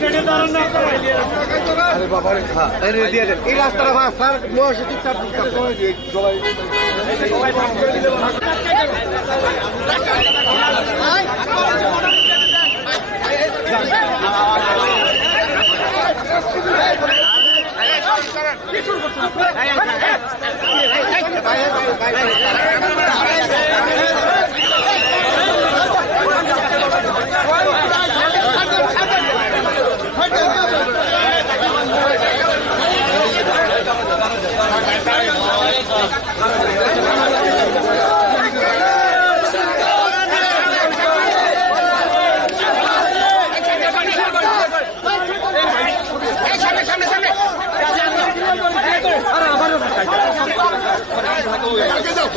কেটে দাঁড়ান না আপনারা এই রাস্তাটা ভাই স্যার মহাসচিব চাপ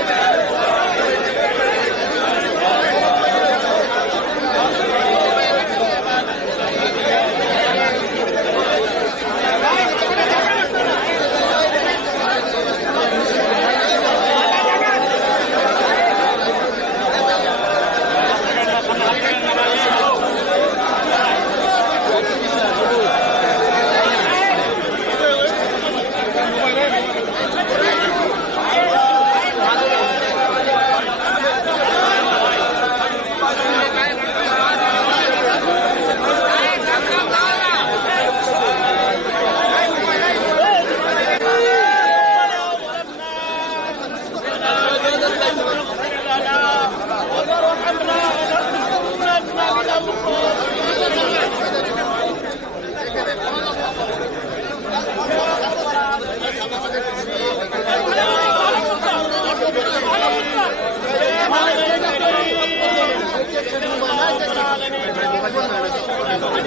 আমাদের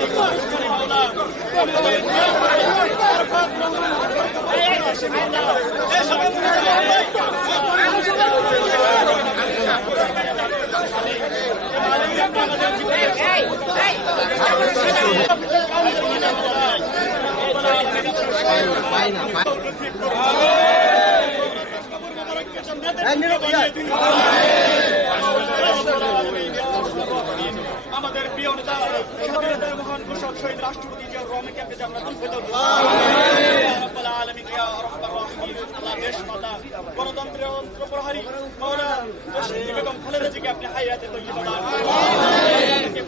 প্রিয় নেতা স্বাধীনতার মহান ঘোষক শহীদ রাষ্ট্রপতি জিয়াউর।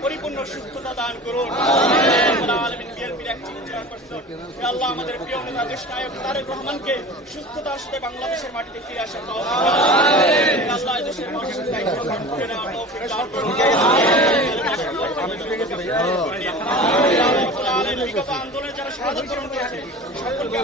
পরিপূর্ণ সুস্থতা দান করুন রব্বুল আলামিন, বিএনপির এক আল্লাহ আমাদের প্রিয় নেতা দেশ নায়ক তারেক রহমানকে সুস্থতার সাথে বাংলাদেশের মাটিতে ফিরে আসার আল্লাহ দেশের মানুষের দায়িত্ব পালন করে নেওয়ার। আন্দোলনে যারা শাহাদত বরণ করেছে সকলকে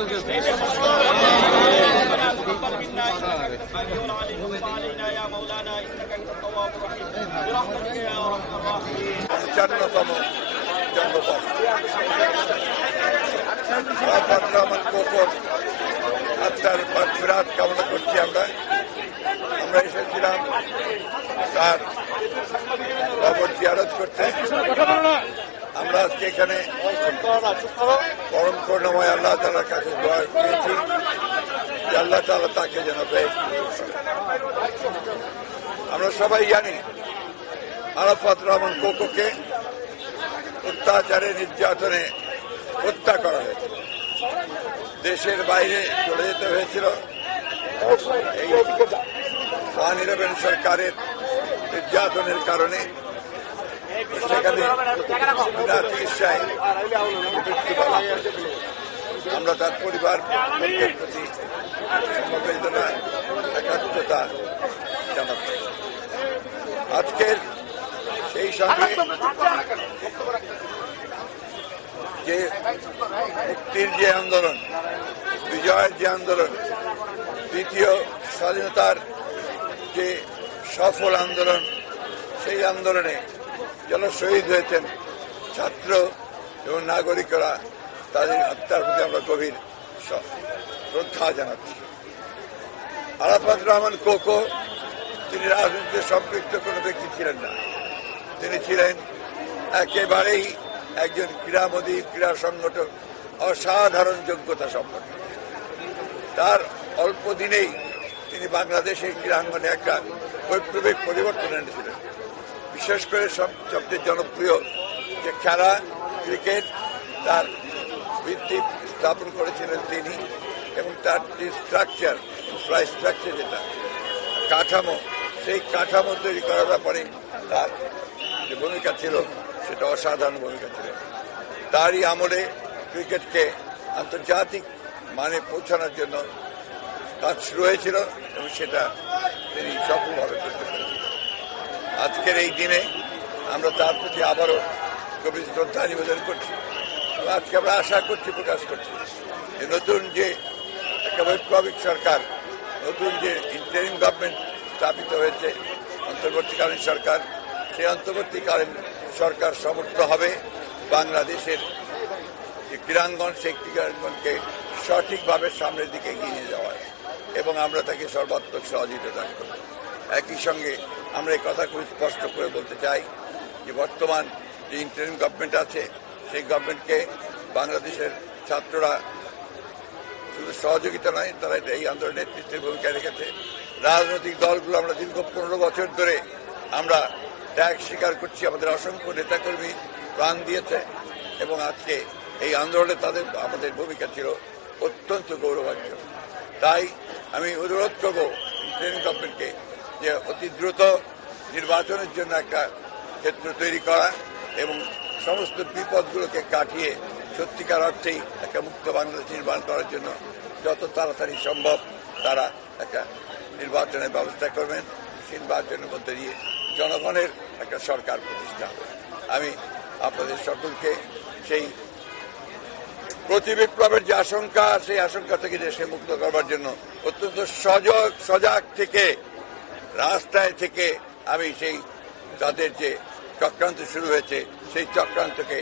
আল্লাহ তালা তাকে যেন। আমরা সবাই জানি আরাফাত রহমান কোকোকে অত্যাচারে, নির্যাতনে হত্যা করা হয়েছে দেশের বাইরে চলে যেতে হয়েছিল এই সরকারের নির্যাতনের কারণে সেখানে চিকিৎসায় করেছে। আমরা তার পরিবার প্রতি সমবেদনা আজকের সেই সঙ্গে যে মুক্তির যে আন্দোলন, বিজয়ের যে আন্দোলন, দ্বিতীয় স্বাধীনতার যে সফল আন্দোলন, সেই আন্দোলনে যারা শহীদ হয়েছেন ছাত্র এবং নাগরিকরা। তাদের হত্যার প্রতি আমরা গভীর শ্রদ্ধা জানাচ্ছি। আরাফাত রহমান কোকো তিনি রাজনীতিতে সম্পৃক্ত কোনো ব্যক্তি ছিলেন না, তিনি ছিলেন একেবারেই একজন ক্রীড়ামোদী, ক্রীড়া সংগঠক, অসাধারণ যোগ্যতা সম্পন্ন। তার অল্প দিনেই তিনি বাংলাদেশের ক্রীড়াঙ্গনে একটা বৈপ্লবিক পরিবর্তন এনেছিলেন। বিশেষ করে সব- সবচেয়ে জনপ্রিয় যে খেলা, ক্রিকেট, তার ভিত্তি স্থাপন করেছিলেন তিনি এবং তার যে স্ট্রাকচার ফ্লাই স্ট্রাকচার যেটা, কাঠামো, সেই কাঠামো তৈরি করার ব্যাপারে তার যে ভূমিকা ছিল, সেটা অসাধারণ ভূমিকা ছিল। তারই আমলে ক্রিকেটকে আন্তর্জাতিক মানে পৌঁছানোর জন্য কাজ শুরু হয়েছিল এবং সেটা তিনি সফলভাবে করতে পেরেছেন আজকের এই দিনে আমরা তার প্রতি আবারও গভীর শ্রদ্ধা নিবেদন করছি। আজকে আমরা আশা করছি, প্রকাশ করছি যে নতুন যে একটা বৈপ্লবিক সরকার, নতুন যে ইন্টারিম গভর্নমেন্ট স্থাপিত হয়েছে, অন্তর্বর্তীকালীন সরকার, সেই অন্তর্বর্তীকালীন সরকার সমর্থ হবে বাংলাদেশের যে ক্রীড়াঙ্গন, সেই ক্রীড়াঙ্গনকে সঠিকভাবে সামনের দিকে এগিয়ে নিয়ে যাওয়ার এবং আমরা তাকে সর্বাত্মক সহযোগিতা দান করব। একই সঙ্গে আমরা এই কথা খুব স্পষ্ট করে বলতে চাই যে বর্তমান যে ইন্টারিম গভর্নমেন্ট আছে সেই গভর্নমেন্টকে বাংলাদেশের ছাত্ররা শুধু সহযোগিতা নয়, তারা এই আন্দোলনের নেতৃত্বের ভূমিকা রেখেছে। রাজনৈতিক দলগুলো আমরা দীর্ঘ পনেরো বছর ধরে আমরা ত্যাগ স্বীকার করছি, আমাদের অসংখ্য নেতাকর্মী প্রাণ দিয়েছে এবং আজকে এই আন্দোলনে তাদের, আমাদের ভূমিকা ছিল অত্যন্ত গৌরবাজ্য তাই আমি অনুরোধ করব ইন্টারিম গভর্নমেন্টকে যে অতি দ্রুত নির্বাচনের জন্য একটা ক্ষেত্র তৈরি করা এবং সমস্ত বিপদগুলোকে কাটিয়ে সত্যিকার অর্থেই একটা মুক্ত বাংলাদেশ নির্মাণ করার জন্য যত তাড়াতাড়ি সম্ভব তারা একটা নির্বাচনের ব্যবস্থা করবেন সেই নির্বাচনের মধ্যে দিয়ে জনগণের একটা সরকার প্রতিষ্ঠা হবে। আমি আপনাদের সকলকে সেই প্রতি বিপ্লবের যে আশঙ্কা, সেই আশঙ্কা থেকে দেশে মুক্ত করবার জন্য অত্যন্ত সজগ সজাগ থেকে, রাস্তায় থেকে আমি সেই তাদের যে চক্রান্ত শুরু হয়েছে, সেই চক্রান্তকে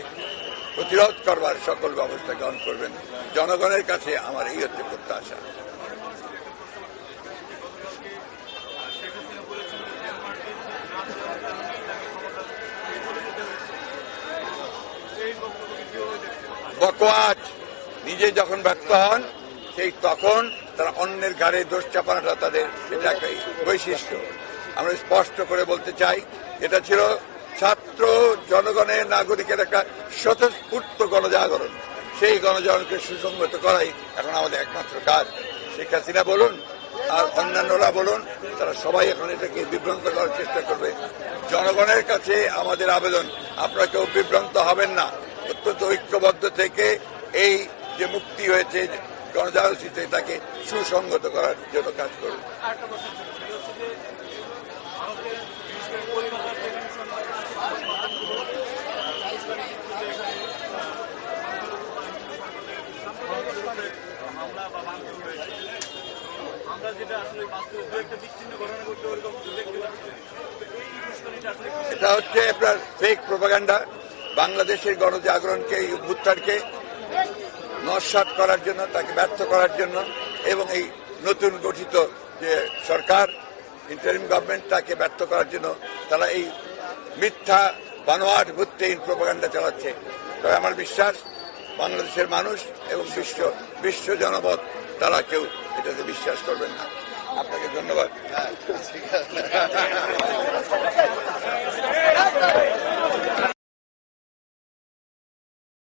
প্রতিরোধ করবার সকল ব্যবস্থা গ্রহণ করবেন। জনগণের কাছে আমার এই হচ্ছে প্রত্যাশা। বকওয়াজ, নিজে যখন ব্যক্ত হন, সেই তখন তারা অন্যের ঘাড়ে দোষ চাপানোটা তাদের এটা বৈশিষ্ট্য। আমরা স্পষ্ট করে বলতে চাই, এটা ছিল ছাত্র জনগণের নাগরিকের একটা স্বতঃস্ফূর্ত গণজাগরণ। সেই গণজাগরণকে সুসংগত করাই এখন আমাদের একমাত্র কাজ। শেখ হাসিনা বলুন, আর অন্যান্যরা বলুন, তারা সবাই এখন এটাকে বিভ্রান্ত করার চেষ্টা করবে। জনগণের কাছে আমাদের আবেদন, আপনারা কেউ বিভ্রান্ত হবেন না। অত্যন্ত ঐক্যবদ্ধ থেকে এই যে মুক্তি হয়েছে, গণজাগরণে তাকে সুসংগত করার জন্য কাজ করুন। এটা হচ্ছে আপনার ফেক প্রোপাগান্ডা বাংলাদেশের গণজাগরণকে উত্থানকে নস্বাত করার জন্য, তাকে ব্যর্থ করার জন্য এবং এই নতুন গঠিত যে সরকার ইন্টারিম গভর্নমেন্ট তাকে ব্যর্থ করার জন্য তারা এই মিথ্যা, বানোয়াট ভিত্তিহীন প্রোপাগান্ডা চালাচ্ছে। তবে আমার বিশ্বাস, বাংলাদেশের মানুষ এবং বিশ্ব বিশ্ব জনপদ তারা কেউ এটাতে বিশ্বাস করবেন না। আপনাকে ধন্যবাদ। হ্যাঁ,